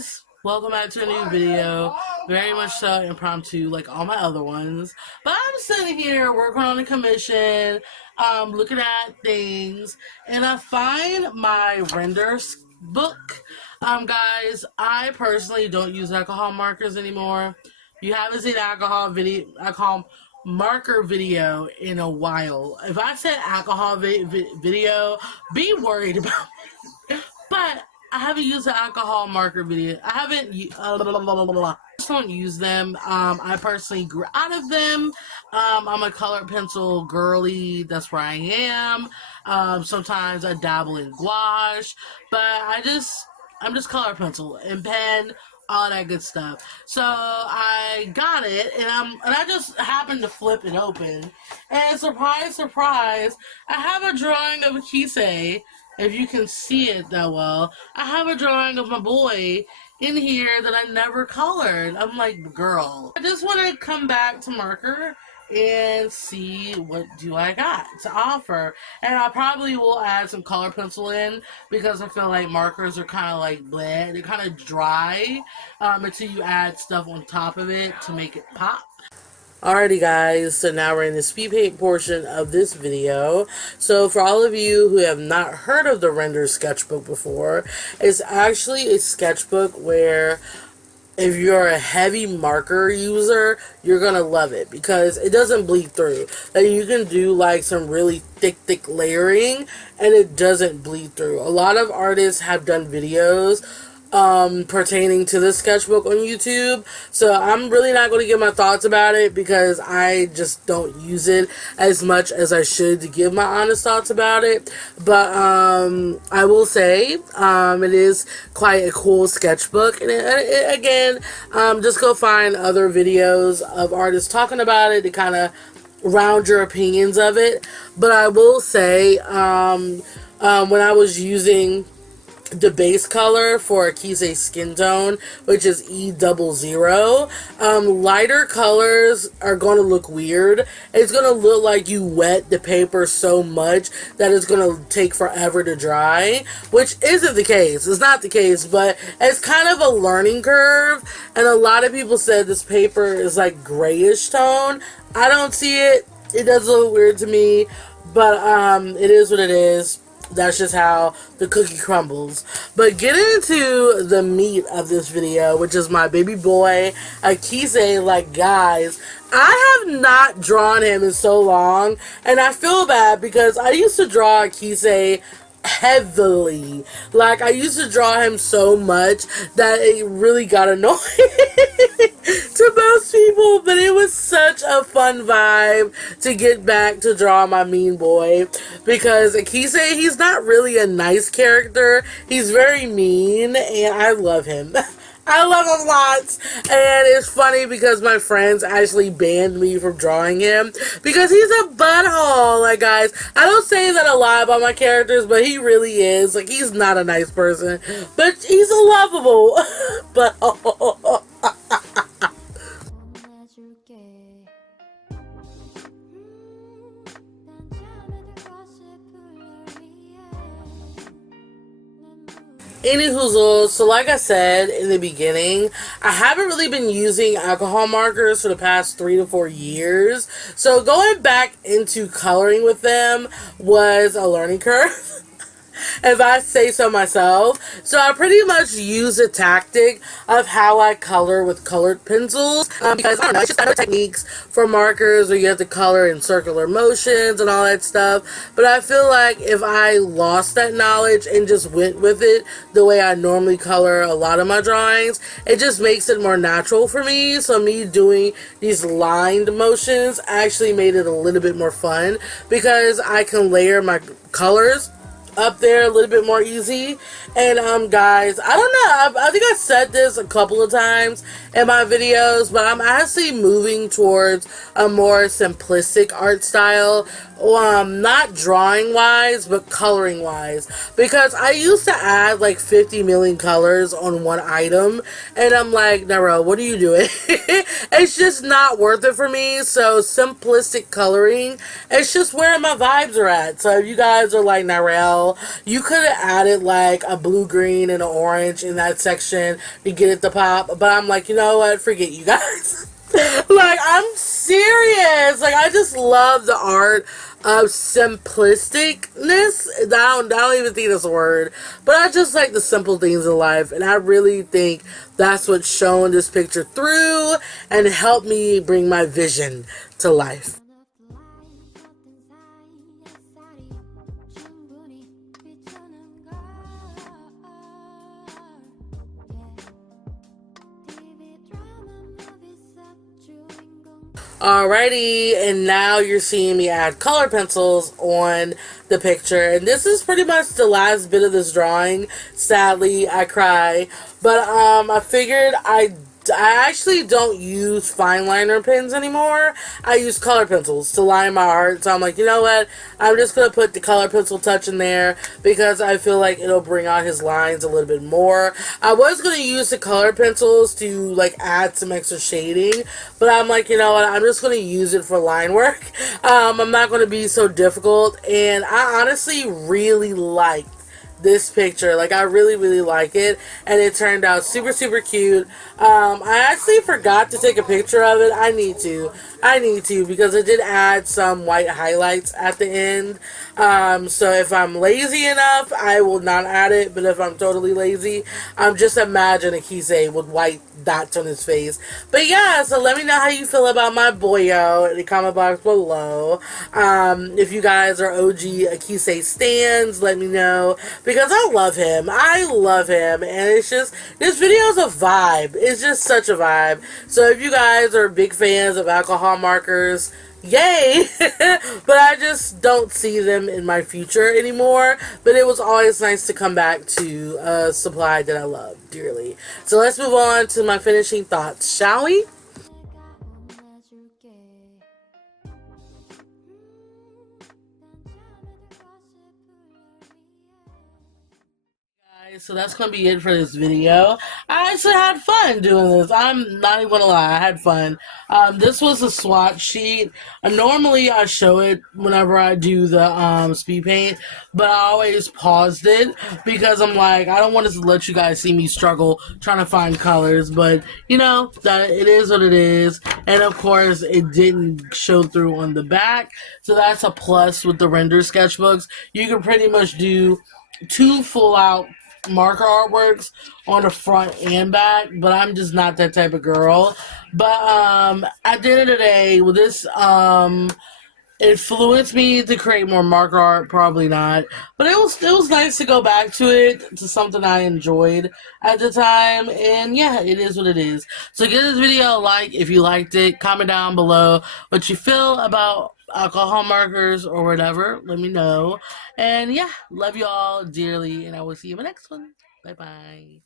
guys, welcome back to a new video. Very much so impromptu like all my other ones, but I'm sitting here working on a commission, looking at things, and I find my renders book. Guys, I personally don't use alcohol markers anymore. You haven't seen alcohol marker video in a while. If I said alcohol video, be worried about me. But I haven't used the alcohol marker video. I haven't. I just don't use them. I personally grew out of them. I'm a colored pencil girly. That's where I am. Sometimes I dabble in gouache, but I'm just color pencil and pen, all that good stuff. So I got it, and I just happened to flip it open, and surprise, surprise, I have a drawing of a Kisei. If you can see it that well, I have a drawing of my boy in here that I never colored. I'm like, girl, I just want to come back to marker and see what do I got to offer. And I probably will add some color pencil in because I feel like markers are kind of like bleh. They're kind of dry until you add stuff on top of it to make it pop. Alrighty guys, so now we're in the speed paint portion of this video. So for all of you who have not heard of the render sketchbook before, it's actually a sketchbook where if you're a heavy marker user, you're gonna love it because it doesn't bleed through. Like you can do like some really thick layering and it doesn't bleed through. A lot of artists have done videos pertaining to this sketchbook on YouTube, so I'm really not going to give my thoughts about it because I just don't use it as much as I should to give my honest thoughts about it. But I will say it is quite a cool sketchbook, and again, just go find other videos of artists talking about it to kind of round your opinions of it. But I will say when I was using the base color for a Kisei skin tone, which is E00, lighter colors are going to look weird. It's going to look like you wet the paper so much that it's going to take forever to dry, which isn't the case. It's not the case, but it's kind of a learning curve, and a lot of people said this paper is like grayish tone. I don't see it. It does look weird to me, but it is what it is. That's just how the cookie crumbles. But getting into the meat of this video, which is my baby boy, Kisei. Like, guys, I have not drawn him in so long, and I feel bad because I used to draw Kisei heavily. Like, I used to draw him so much that it really got annoying to most people, but it was such a fun vibe to get back to draw my mean boy, because Kisei, he's not really a nice character. He's very mean, and I love him. I love him lots, and it's funny because my friends actually banned me from drawing him because he's a butthole. Like, guys, I don't say that a lot about my characters, but he really is. Like, he's not a nice person, but he's a lovable butthole. Anywho, so like I said in the beginning, I haven't really been using alcohol markers for the past 3 to 4 years. So going back into coloring with them was a learning curve, if I say so myself. So I pretty much use a tactic of how I color with colored pencils, because I don't know, it's just other techniques for markers where you have to color in circular motions and all that stuff. But I feel like if I lost that knowledge and just went with it the way I normally color a lot of my drawings, it just makes it more natural for me. So me doing these lined motions actually made it a little bit more fun because I can layer my colors up there a little bit more easy. And guys, I don't know, I think I said this a couple of times in my videos, but I'm actually moving towards a more simplistic art style not drawing wise, but coloring wise. Because I used to add like 50 million colors on one item, and I'm like, Nara, what are you doing? It's just not worth it for me. So simplistic coloring, it's just where my vibes are at. So if you guys are like, Narelle, you could have added like a blue, green, and an orange in that section to get it to pop. But I'm like, you know what? Forget you guys. Like, I'm serious. Like, I just love the art of simplisticness. I don't even think that's a word, but I just like the simple things in life, and I really think that's what's shown this picture through and helped me bring my vision to life. Alrighty, and now you're seeing me add color pencils on the picture, and this is pretty much the last bit of this drawing. Sadly, I cry, but I figured I actually don't use fine liner pens anymore. I use color pencils to line my art. So I'm like, you know what? I'm just going to put the color pencil touch in there because I feel like it'll bring out his lines a little bit more. I was going to use the color pencils to like add some extra shading, but I'm like, you know what? I'm just going to use it for line work. I'm not going to be so difficult, and I honestly really like this picture. Like, I really, really like it, and it turned out super, super cute. I actually forgot to take a picture of it. I need to because it did add some white highlights at the end. So if I'm lazy enough, I will not add it, but if I'm totally lazy, just imagine a Kisei with white dots on his face. But yeah, so let me know how you feel about my boyo in the comment box below. If you guys are OG Akise stans, let me know, because I love him. I love him, and it's just, this video is a vibe. It's just such a vibe. So if you guys are big fans of alcohol markers, yay! But I just don't see them in my future anymore. But it was always nice to come back to a supply that I love dearly. So let's move on to my finishing thoughts, shall we? So that's gonna be it for this video. I actually had fun doing this. I'm not even gonna lie, I had fun. This was a swatch sheet. Normally I show it whenever I do the speed paint, but I always paused it because I'm like, I don't want to let you guys see me struggle trying to find colors. But you know, that it is what it is, and of course it didn't show through on the back, so that's a plus with the render sketchbooks. You can pretty much do two full out marker artworks on the front and back, but I'm just not that type of girl. But at the end of the day, with this influenced me to create more marker art, probably not, but it was nice to go back to it, to something I enjoyed at the time. And yeah, it is what it is. So give this video a like if you liked it. Comment down below what you feel about alcohol markers or whatever. Let me know. And yeah, love you all dearly, and I will see you in the next one. Bye bye.